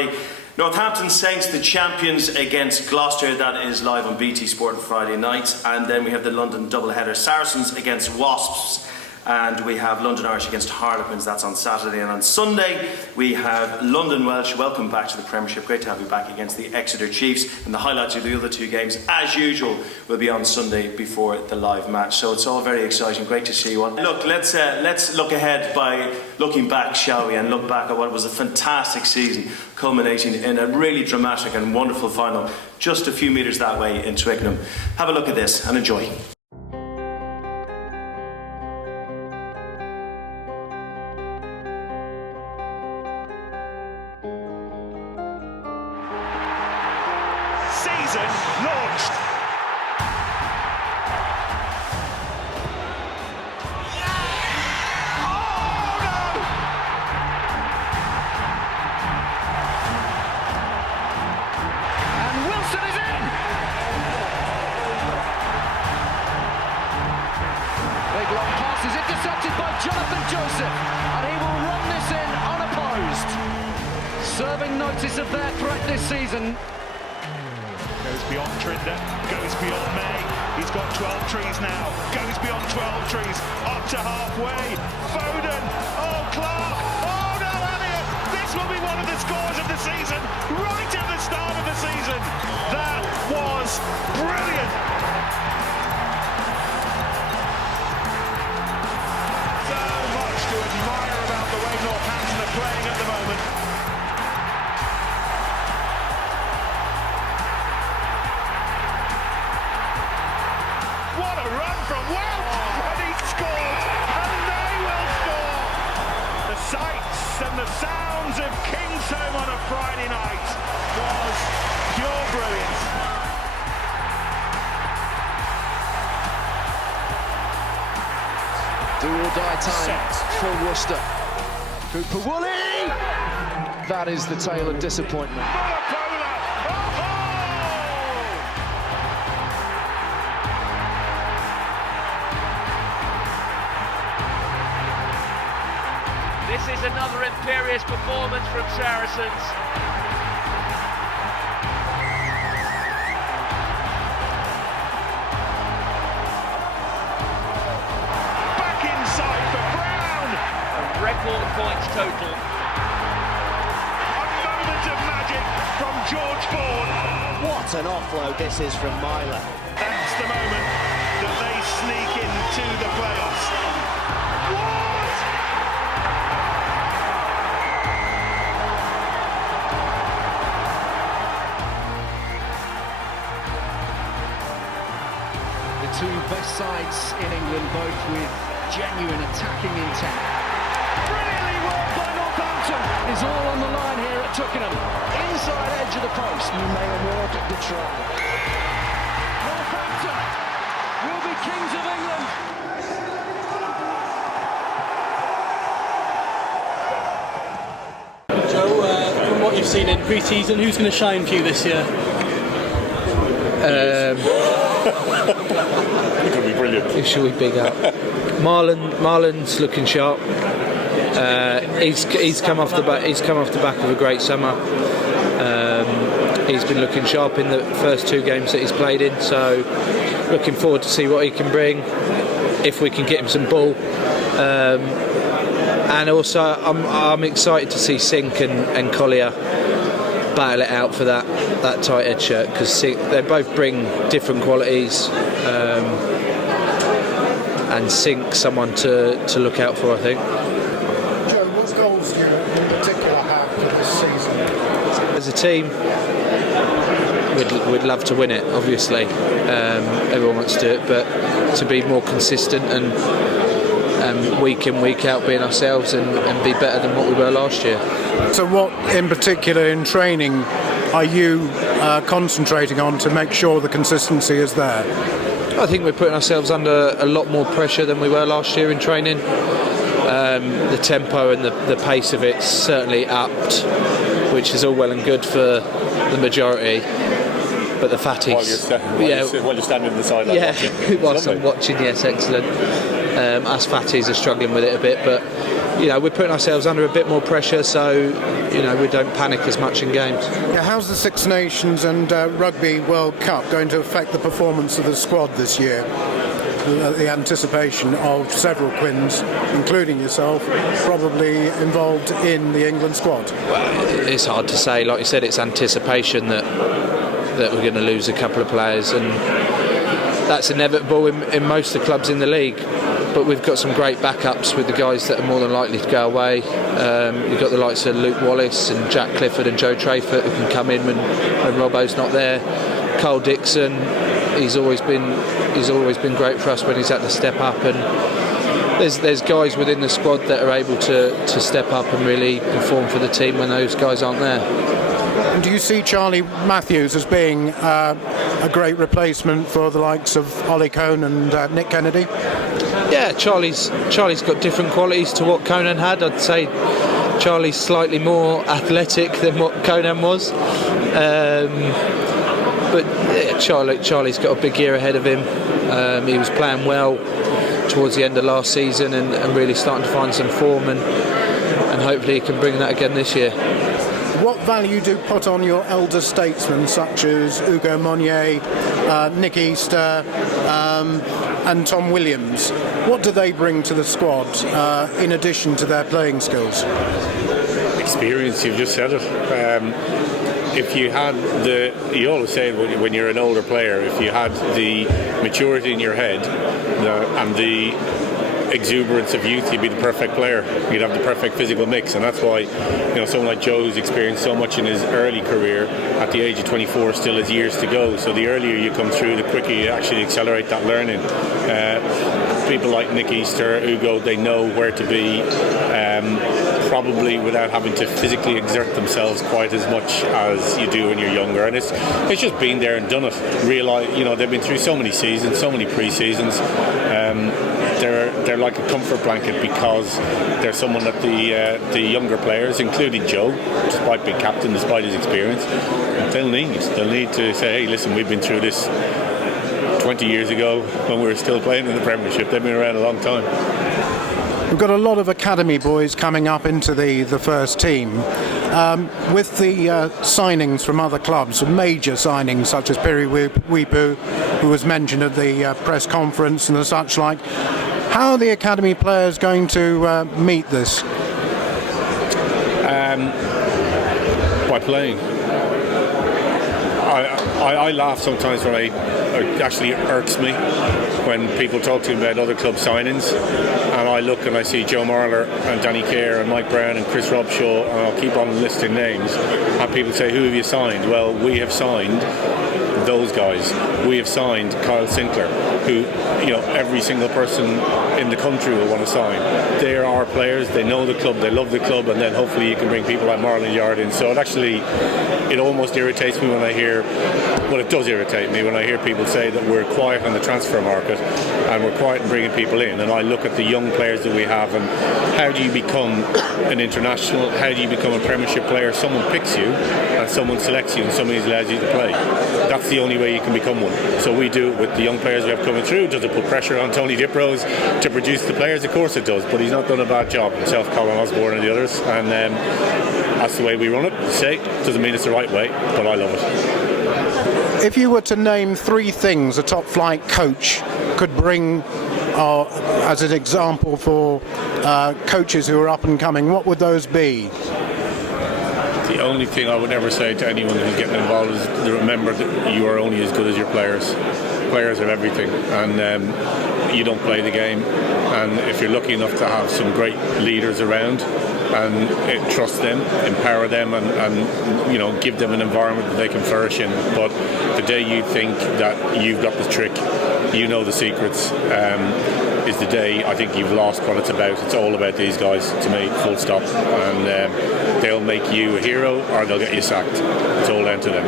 Friday. Northampton Saints, the champions, against Gloucester. That is live on BT Sport on Friday night. And then we have the London doubleheader, Saracens against Wasps. And we have London Irish against Harlequins. That's on Saturday. And on Sunday, we have London Welsh. Welcome back to the Premiership. Great to have you back against the Exeter Chiefs. And the highlights of the other two games, as usual, will be on Sunday before the live match. So it's all very exciting. Great to see you all. Look, let's look ahead by looking back, shall we? And look back at what was a fantastic season, culminating in a really dramatic and wonderful final just a few metres that way in Twickenham. Have a look at this and enjoy. Season launched. And Wilson is in. Big long pass is intercepted by Jonathan Joseph, and he will run this in unopposed, serving notice of their threat this season. Goes beyond Trinder, goes beyond May. He's got 12 trees now. Goes beyond 12 trees, up to halfway. Foden, oh Clark, oh no Elliott. This will be one of the scores of the season, right at the start of the season. That was brilliant. So much to admire about the way Northampton are playing at the moment. What a run from Welch, and he scored, and they will score. The sights and the sounds of Kingsholm on a Friday night was pure brilliance. Do or die time for Worcester. Cooper Woolley! That is the tale of disappointment. This is another imperious performance from Saracens. Back inside for Brown. A record points total. A moment of magic from George Ford. What an offload this is from Myler. That's the moment that they sneak into the playoffs. What? The two best sides in England, both with genuine attacking intent. Brilliantly worked by Northampton. Is all on the line here at Twickenham. Inside edge of the post. You may award the try. Northampton will be kings of England. Joe, from what you've seen in pre-season, who's going to shine for you this year? It could be brilliant. Who should we big up? Marlon's looking sharp. He's come off the back of a great summer. He's been looking sharp in the first two games that he's played in. So looking forward to see what he can bring, if we can get him some ball. And also I'm excited to see Sink and Collier battle it out for that tight head shirt, because they both bring different qualities, and Sink someone to look out for, I think. Joe, what goals do you in particular have for this season? As a team, we'd love to win it, obviously. Everyone wants to do it, but to be more consistent and week in, week out being ourselves and be better than what we were last year. So what in particular in training are you concentrating on to make sure the consistency is there? I think we're putting ourselves under a lot more pressure than we were last year in training. The tempo and the pace of it's certainly upped, which is all well and good for the majority. But the fatties, while you're standing on the sideline, whilst I'm watching, yes, excellent. Us fatties are struggling with it a bit, but we're putting ourselves under a bit more pressure, so we don't panic as much in games. Yeah, how's the Six Nations and Rugby World Cup going to affect the performance of the squad this year? The anticipation of several Quins, including yourself, probably involved in the England squad. Well, it's hard to say. Like you said, it's anticipation that we're going to lose a couple of players, and that's inevitable in most of the clubs in the league. But we've got some great backups with the guys that are more than likely to go away. You've got the likes of Luke Wallace and Jack Clifford and Joe Trayford who can come in when Robbo's not there. Carl Dixon, he's always been great for us when he's had to step up, and there's guys within the squad that are able to step up and really perform for the team when those guys aren't there. And do you see Charlie Matthews as being a great replacement for the likes of Ollie Cohn and Nick Kennedy? Yeah, Charlie's got different qualities to what Conan had. I'd say Charlie's slightly more athletic than what Conan was. But yeah, Charlie's got a big year ahead of him. He was playing well towards the end of last season and really starting to find some form, and hopefully he can bring that again this year. What value do you put on your elder statesmen such as Hugo Monnier, Nick Easter and Tom Williams? What do they bring to the squad in addition to their playing skills? Experience, you've just said it. If you had you always say when you're an older player, if you had the maturity in your head and the exuberance of youth, you'd be the perfect player. You'd have the perfect physical mix, and that's why someone like Joe, who's experienced so much in his early career, at the age of 24 still has years to go. So the earlier you come through, the quicker you actually accelerate that learning. People like Nick Easter, Hugo, they know where to be, probably without having to physically exert themselves quite as much as you do when you're younger. And it's just been there and done it. Realise, they've been through so many seasons, so many pre-seasons. They're like a comfort blanket because they're someone that the younger players, including Joe, despite being captain, despite his experience, they'll need to say, hey, listen, we've been through this 20 years ago when we were still playing in the Premiership. They've been around a long time. We've got a lot of academy boys coming up into the first team. With the signings from other clubs, major signings such as Piri Wipu, who was mentioned at the press conference and the such like, how are the academy players going to meet this? By playing. I laugh sometimes when it actually irks me when people talk to me about other club signings, and I look and I see Joe Marler and Danny Kerr and Mike Brown and Chris Robshaw, and I'll keep on listing names, and people say, who have you signed? Well, we have signed those guys. We have signed Kyle Sinclair, who every single person in the country will want to sign. They are our players, they know the club, they love the club, and then hopefully you can bring people like Marlon Yard in. So it almost irritates me when I hear, well, it does irritate me when I hear people say that we're quiet on the transfer market and we're quiet in bringing people in, and I look at the young players that we have, and how do you become an international, how do you become a Premiership player? Someone picks you and someone selects you and somebody allows you to play. That's the only way you can become one. So we do it with the young players we have coming through. Does it put pressure on Tony Diprose to produce the players? Of course it does, but he's not done a bad job, himself, Colin Osborne and the others, and that's the way we run it. Doesn't mean it's the right way, but I love it. If you were to name three things a top flight coach could bring as an example for coaches who are up and coming, what would those be? The only thing I would ever say to anyone who's getting involved is to remember that you are only as good as your players. Players are everything, and you don't play the game. And if you're lucky enough to have some great leaders around, and trust them, empower them, and give them an environment that they can flourish in. But the day you think that you've got the trick, you know the secrets, is the day I think you've lost what it's about. It's all about these guys, to me, full stop. And they'll make you a hero or they'll get you sacked. It's all down to them.